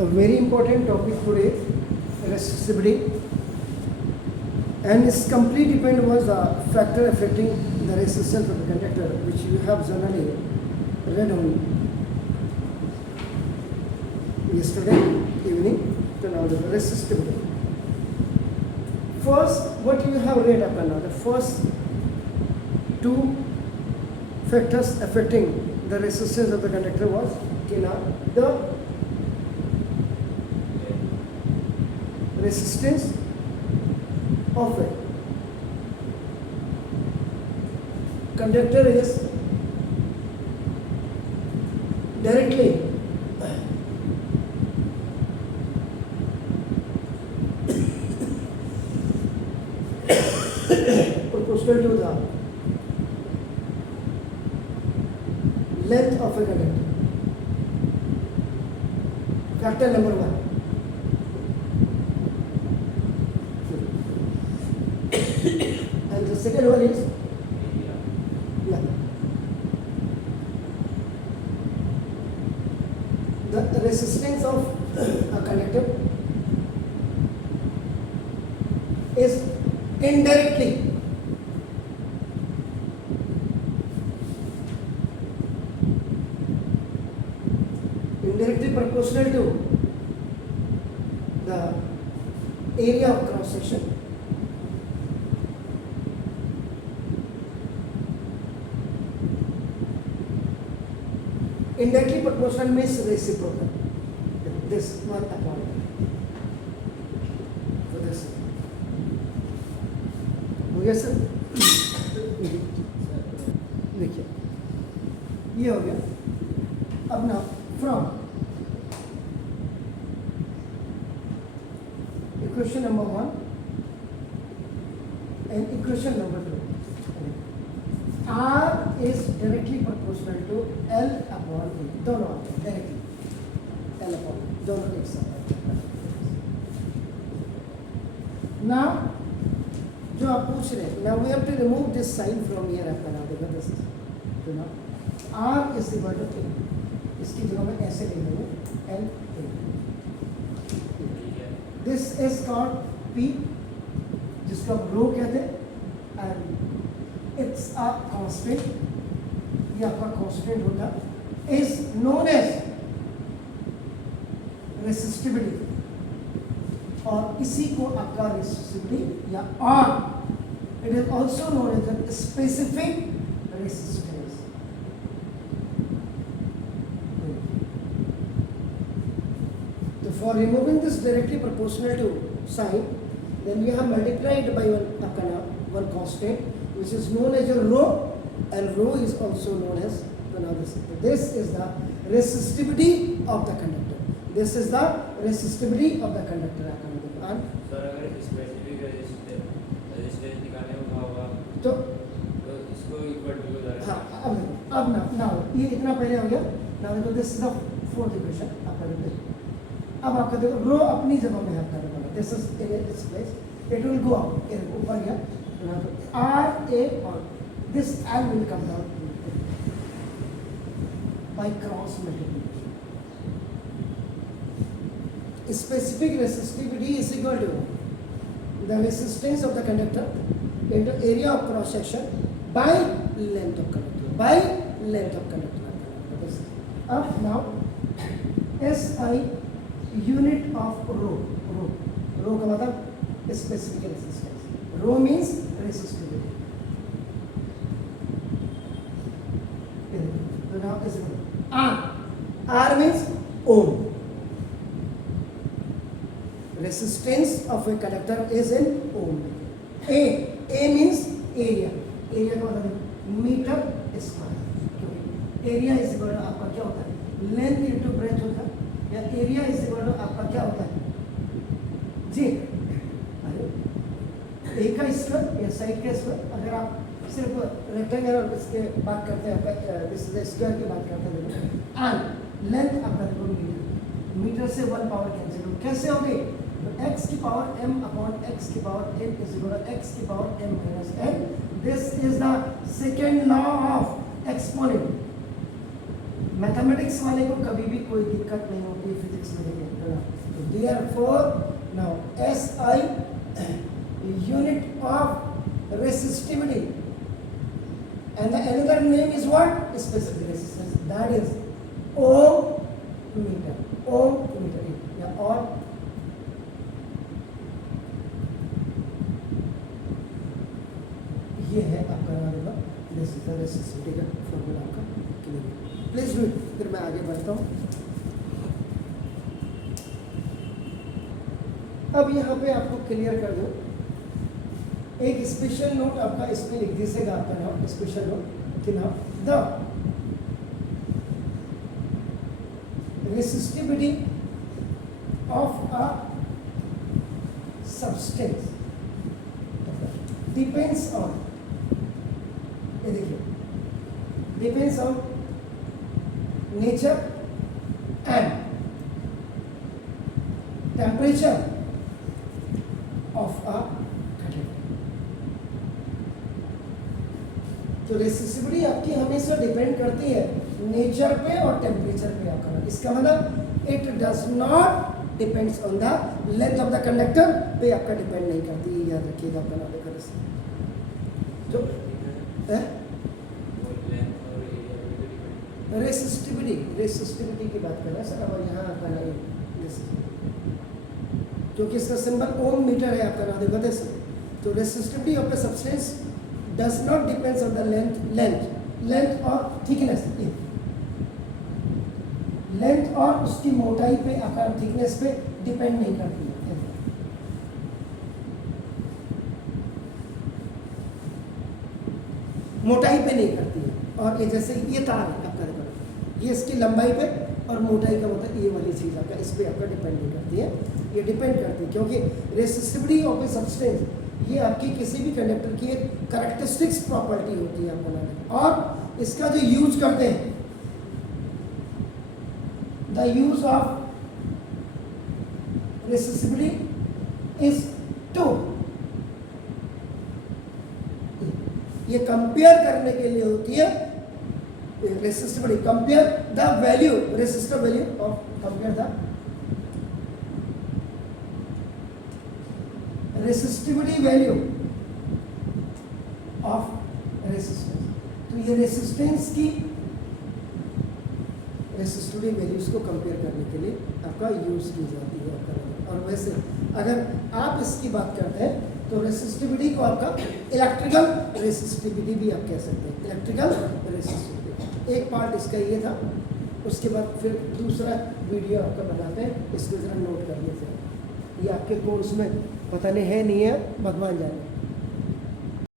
a very important topic today, resistivity, and its complete depend was the factor affecting the resistance of the conductor, which you have generally read on yesterday evening. So now the resistivity. First, what you have read up and now, the first two factors affecting the resistance of the conductor was the resistance of a conductor is directly proportional to the length of a conductor. Factor number one. And the second one is the resistance of a conductor is indirectly proportional to the area of cross section. Indirectly proportional means reciprocal. This one upon for this. हो गया sir? देखिए ये हो गया. अब ना from equation number 1 and equation number 2. R is directly proportional to L upon A. दोनों directly L upon A. दोनों एक साथ. Now जो आप पूछ रहे हैं, now we have to remove this sign from here. आपका नाम देखो this is, so now R is equal to A. इसकी जगह में ऐसे लिख देंगे L A. This is called P, जिसको आप रो कहते हैं, and it's a constant. ये आपका constant होता is known as resistivity, और इसी को आपका resistivity या R. It is also known as a specific resistance. For removing this directly proportional to sign, then we have multiplied by one constant, which is known as your rho, and rho is also known as another. This is the resistivity of the conductor. This is the resistivity of the conductor. And sir अगर specific resistance निकालने को होगा तो इसको equal to हो जाएगा. हाँ अब ना ये इतना पहले हो गया. Now देखो this is the fourth equation. अब आपका देखो रो अपनी जगह में है आपका देखो. This is in its place. It will go up. ये देखो ऊपर गया. R A और this L will come down by cross multiplication. Specific resistivity is equal to the resistance of the conductor into area of cross section by length of conductor. By length of conductor. Up now SI unit of rho. Rho का मतलब specific resistance. Rho means resistivity. So now is R. R means ohm. Resistance of a conductor is in ohm. A means area. Area का मतलब metre square. Area is equal to आपका क्या होता है? Length into breadth होता है, या area is equal to आपका क्या होता है? जी ए का स्क्वायर या साइड का स्क्वायर. अगर आप सिर्फ रेक्टेंगल और इसके बात करते हैं, दिस इज स्क्वायर की बात करते हैं, एंड लेंथ आपका देखो मीटर से 1 पावर कैंसिल हो. कैसे होगी? तो x की पावर m अपॉन x की power n is equal to x की power m minus n. This is the second law of exponent. Mathematics वाले को कभी भी कोई दिक्कत नहीं होती फिजिक्स में देखें। तो therefore now SI unit of resistivity and the another name is what? Specific resistance. That is ohm meter. Ohm meter. Yeah, or ये है आपका होगा दिस इज द रेसिस्टिविटी का फॉर्मूला आपका क्लियर। Please do it. फिर मैं आगे बढ़ता हूँ। अब यहाँ पे आपको क्लियर कर दूँ, एक स्पेशल नोट आपका इसमें लिख दीजिएगा आपका नाम स्पेशल नोट कि नाम the resistivity of a substance depends on, ये देखिए, depends on nature and temperature of a conductor. तो रेसिस्टिविटी आपकी हमेशा डिपेंड करती है नेचर पे और टेम्परेचर पे आपका। इसका मतलब it does not depends on the length of the conductor पे आपका डिपेंड नहीं करती है, याद रखिएगा आपका नाम लेकर। जो रेसिस्टिविटी की बात कर रहे हैं सर। और यहाँ आपका नहीं, क्योंकि इसका सिंबल ओम मीटर है आपका नाम देखो सर। तो resistivity of the substance does not depends on the length और thickness, लेंथ और उसकी मोटाई पे, आकार, थिकनेस पे डिपेंड नहीं करती है। मोटाई पे नहीं करती है। और ये जैसे ये तार है आपका देखो, ये इसकी लंबाई पे और मोटाई का मतलब ये वाली चीज़ आपका इस पे आपका डिपेंड नहीं करती है, ये डिपेंड करती है क्योंकि रेसिस्टिविटी ऑफ ए सब्सटेंस ये आपकी किसी भी कंडक्टर की एक कैरेक्टरिस्टिक्स प्रॉपर्टी होती है आपको। और इसका जो यूज करते हैं, the use of resistivity is to, ये कंपेयर करने के लिए होती है resistivity. Compare the value, resistive value of, compare the resistivity value of resistance. तो ये रेसिस्टेंस की रेसिस्टिविटी वैल्यूज को कंपेयर करने के लिए आपका यूज की जाती है आपका। और वैसे अगर आप इसकी बात करते हैं तो रेसिस्टिविटी को आपका इलेक्ट्रिकल रेसिस्टिविटी भी आप कह सकते हैं, इलेक्ट्रिकल रेसिस्टिविटी। एक पार्ट इसका ये था, उसके बाद फिर दूसरा वीडियो आपका बनाते हैं, इसको ज़रा नोट कर लीजिए। ये आपके कोर्स में पता नहीं है नहीं है, भगवान जाने।